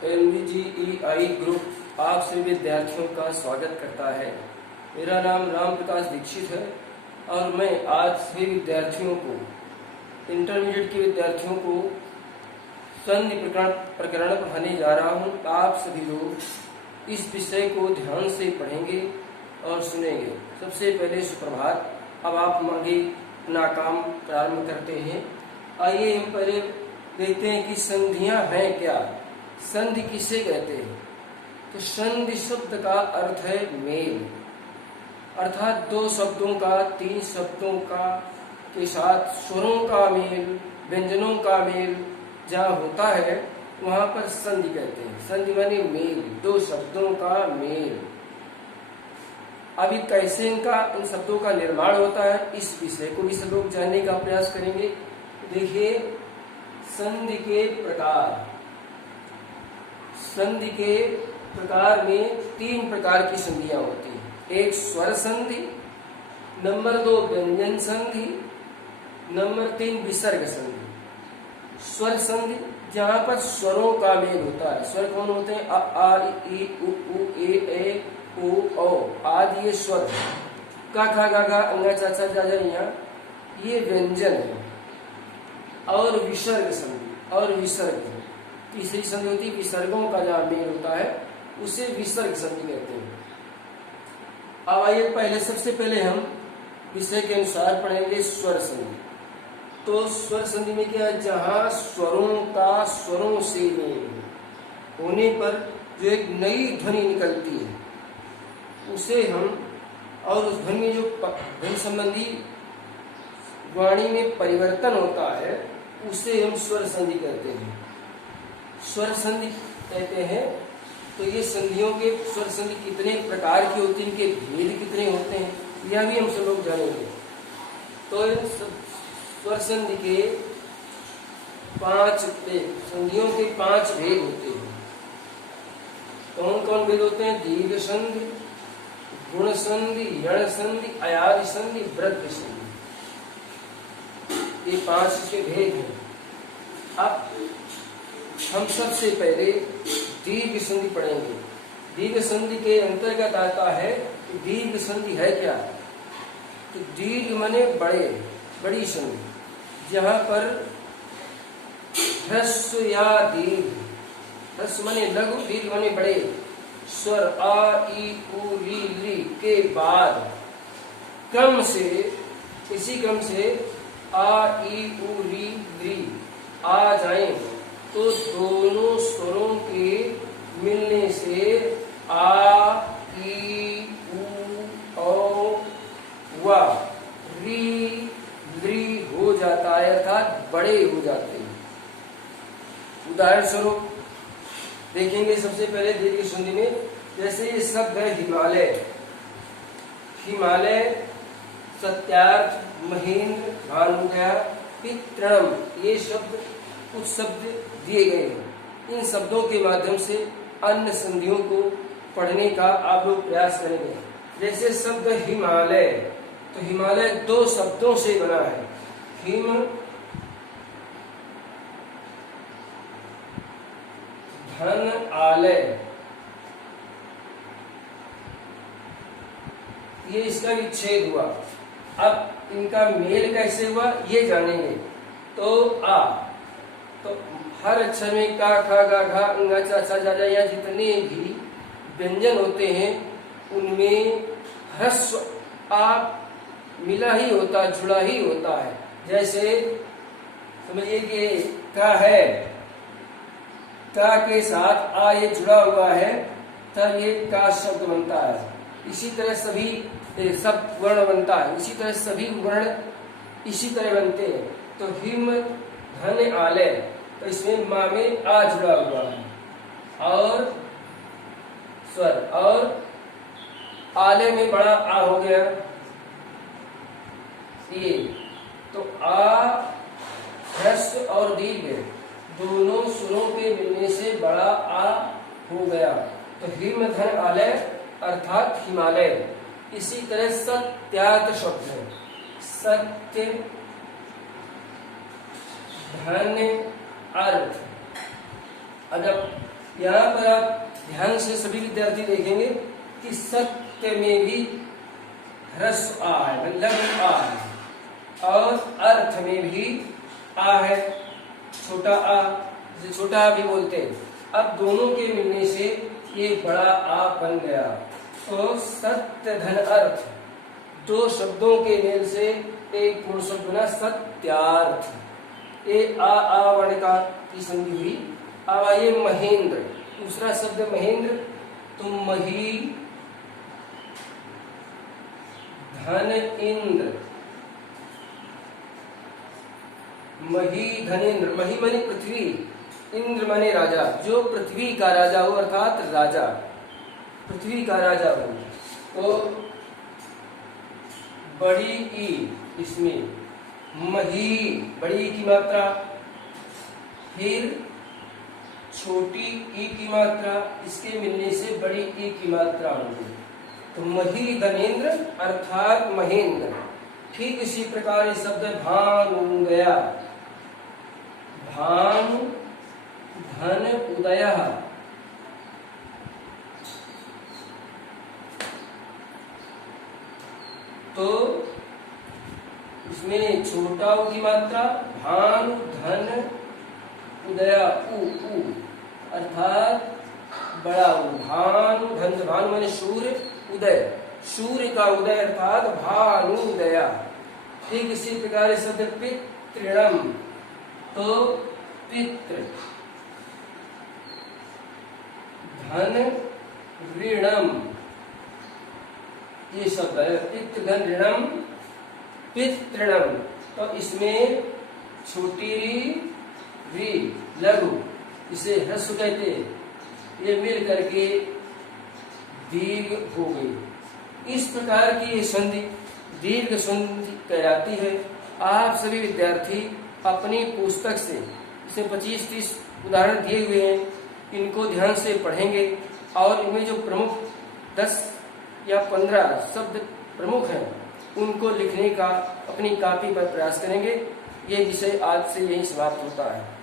LVGEI group आप सभी विद्यार्थियों का स्वागत करता है। मेरा नाम राम प्रकाश दीक्षित है और मैं आज सभी विद्यार्थियों को, इंटरमीडिएट के विद्यार्थियों को संधि प्रकरण पढ़ाने जा रहा हूँ। आप सभी लोग इस विषय को ध्यान से पढ़ेंगे और सुनेंगे। सबसे पहले सुप्रभात। अब आप आगे अपना काम प्रारंभ करते हैं। आइए हम पहले देखते हैं कि संधियां हैं क्या। संधि किसे कहते हैं? तो संधि शब्द का अर्थ है मेल, अर्थात दो शब्दों का, तीन शब्दों का के साथ स्वरों का मेल, व्यंजनों का मेल जहाँ होता है वहां पर संधि कहते हैं। संधि माने मेल, दो शब्दों का मेल। अभी कैसे इन शब्दों का निर्माण होता है, इस विषय को भी सब लोग जानने का प्रयास करेंगे। देखिए, संधि के प्रकार। संधि के प्रकार में तीन प्रकार की संधियां होती हैं। एक स्वर संधि, नंबर 2 व्यंजन संधि, नंबर 3 विसर्ग संधि। स्वर संधि जहां पर स्वरों का मेल होता है। स्वर कौन होते हैं? अ, आ, इ, उ, ए, ओ, औ आदि ये स्वर। का, खा, गा, घा, अंगा, चा, चा, जा, जा, ये व्यंजन है। और विसर्ग संधि और विसर्ग, तीसरी संधि होती है विसर्गों का जहां मेल होता है उसे विसर्ग संधि कहते हैं। अब आइए पहले, सबसे पहले हम विषय के अनुसार पढ़ेंगे स्वर संधि। तो स्वर संधि में क्या है? जहां स्वरों का स्वरों से मेल होने पर जो एक नई ध्वनि निकलती है उसे हम, और उस ध्वनि में जो ध्वनि संबंधी वाणी में परिवर्तन होता है उसे हम स्वर संधि कहते हैं। स्वर संधि कहते हैं। तो ये संधियों के, स्वर संधि कितने प्रकार की होती है, इनके भेद कितने होते हैं, यह भी हम सब लोग जानेंगे। तो स्वर संधि के 5 भेद, संधियों के 5 भेद होते हैं। कौन कौन भेद होते हैं? दीर्घ संधि, गुण संधि, यण संधि, अयादि संधि, वृद्धि संधि। ये 5 इसके भेद हैं। अब हम सबसे पहले दीर्घ संधि पढ़ेंगे। दीर्घ संधि के अंतर्गत आता है। दीर्घ संधि है क्या? तो दीर्घ माने बड़े, बड़ी संधि, जहां पर ह्रस्व या दीर्घ, ह्रस्व माने लघु, दीर्घ माने बड़े, स्वर आ, ई, उ, री के बाद क्रम से, इसी क्रम से आ, ई, उ, री आ जाए तो दोनों स्वरों के मिलने से आ, ई, उ, औ, व, री हो जाता है, अर्थात बड़े हो जाते हैं। उदाहरण स्वरूप देखेंगे सबसे पहले दीर्घ संधि में। जैसे ये शब्द है हिमालय, हिमालय, सत्यार्थ, महेंद्र, भानुदया, पितृणम, ये शब्द कुछ शब्द दिए गए हैं। इन शब्दों के माध्यम से अन्य संधियों को पढ़ने का आप लोग प्रयास करेंगे। जैसे शब्द हिमालय, तो हिमालय 2 शब्दों से बना है। हिम, धन, आलय, ये इसका विच्छेद हुआ। अब इनका मेल कैसे हुआ ये जानेंगे। तो आ, तो हर अक्षर में का, खा, गा, घा, अंगा, चा, चा, जा, या जितने भी व्यंजन होते हैं उनमें ह्रस्व आ मिला ही होता, जुड़ा ही होता है। जैसे समझिए कि का है, का के साथ आ ये जुड़ा हुआ है, तब ये का शब्द बनता है। इसी तरह सभी सब वर्ण बनता है, इसी तरह सभी वर्ण इसी तरह बनते हैं। तो हिम, धन, आलय, तो इसमें माँ में आ जुड़ा हुआ है और स्वर, और आलय में बड़ा आ हो गया ये। तो आ ह्रस्व और दीर्घ दोनों स्वरों के मिलने से बड़ा आ हो गया। तो हिम, धन, आलय अर्थात हिमालय। इसी तरह सत्यार्थ शब्द है, सत्य, धन, अर्थ। अगर यहाँ पर आप ध्यान से सभी विद्यार्थी देखेंगे कि सत्य में भी ह्रस्व आ है, मतलब आ है, और अर्थ में भी आ है, छोटा आ, जिसे छोटा आ भी बोलते हैं। अब दोनों के मिलने से ये बड़ा आ बन गया। तो सत्य धन अर्थ, दो शब्दों के मेल से एक पूर्ण शब्द बना सत्यार्थ। ये आ वर्ण का की संधि हुई। अब आइए महेंद्र, दूसरा शब्द महेंद्र, तो मही धन इंद्र, मही धनेन्द्र। मही माने पृथ्वी, इंद्र माने राजा, जो पृथ्वी का राजा हो, अर्थात राजा, पृथ्वी का राजा हो। तो बड़ी ई, इसमें मही, बड़ी की मात्रा, फिर छोटी ई की मात्रा, इसके मिलने से बड़ी ई की मात्रा होगी। तो मही धनेन्द्र अर्थात महेंद्र। ठीक इसी प्रकार ये शब्द भानु गया, भानु धन उदय, तो इसमें छोटा उ की मात्रा, भानु धन उदय उ अर्थात बड़ा उ, भानु धन, भानु माने सूर्य, उदय सूर्य का उदय अर्थात भानु उदया। ठीक इसी प्रकार शब्द पितृणम, तो पितृ धन ऋणम, ये शब्द है पितृ धन ऋणम, पितृणम। तो इसमें छोटी री लघु, इसे ह्रस्व कहते हैं, ये मिल करके दीर्घ हो गई। इस प्रकार की ये संधि दीर्घ संधि कहलाती है। आप सभी विद्यार्थी अपनी पुस्तक से इसमें 25-30 उदाहरण दिए हुए हैं, इनको ध्यान से पढ़ेंगे और इनमें जो प्रमुख 10 या 15 शब्द प्रमुख हैं उनको लिखने का अपनी कॉपी पर प्रयास करेंगे। ये विषय आज से यही समाप्त होता है।